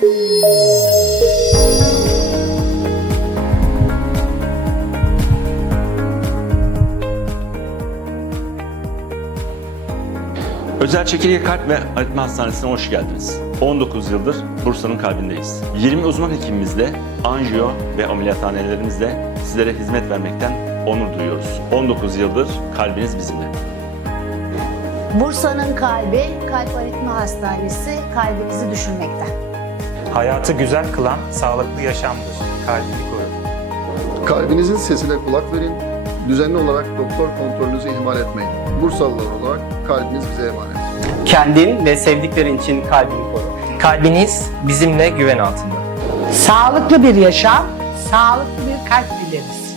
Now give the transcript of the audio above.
Özel Çekirge Kalp ve Aritmi Hastanesi'ne hoş geldiniz. 19 yıldır Bursa'nın kalbindeyiz. 20 uzman hekimimizle, anjiyo ve ameliyathanelerimizle sizlere hizmet vermekten onur duyuyoruz. 19 yıldır kalbiniz bizimle. Bursa'nın kalbi, Kalp Aritmi Hastanesi kalbinizi düşünmekten. Hayatı güzel kılan sağlıklı yaşamdır. Kalbini koru. Kalbinizin sesine kulak verin. Düzenli olarak doktor kontrolünüzü ihmal etmeyin. Bursalılar olarak kalbiniz bize emanet. Kendin ve sevdiklerin için kalbini koru. Kalbiniz bizimle güven altında. Sağlıklı bir yaşam, sağlıklı bir kalp dileriz.